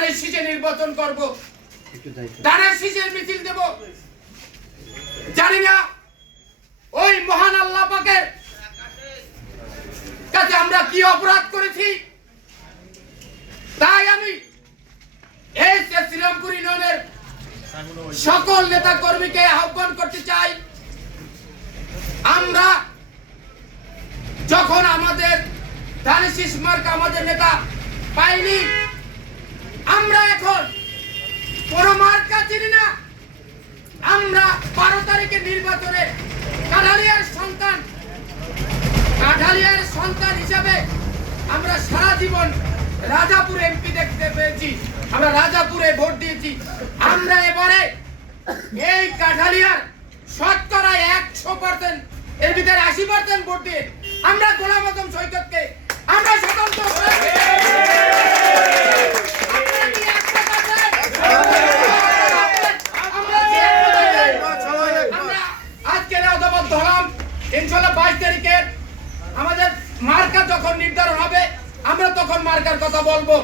ধানের শীষে নির্বাচন করব, ধানের শীষের মিছিল দেব। জানি না ওই মহান আল্লাহ পাকের কাছে আমরা কি অপরাধ করেছি। তাই আমি এই শ্রীরামপুর ইউনিয়নের সকল নেতা কর্মীকে আহ্বান করতে চাই, আমরা যখন আমাদের ধানের শীষ মার্কা আমাদের নেতা পাইনি, আমরা এখন কোন মার্কা চিনি না। আমরা 12 তারিখের নির্বাচনে কাঠালিয়ার সন্তান হিসাবে আমরা সারা জীবন রাজাপুর এমপি দেখতে পেয়েছি, আমরা রাজাপুরে ভোট দিয়েছি। আমরা এবারে এই কাঠালিয়ার শতকরা 100%, এর ভিতরে 80% ভোট দিয়ে আমরা গোলাম আজম সৈকতকে আমরা স্বতন্ত্র আজকের অদবদ্ধ হলাম। ইনশাআল্লাহ 22 তারিখের আমাদের মার্কা যখন নির্ধারণ হবে আমরা তখন মার্কার কথা বলবো।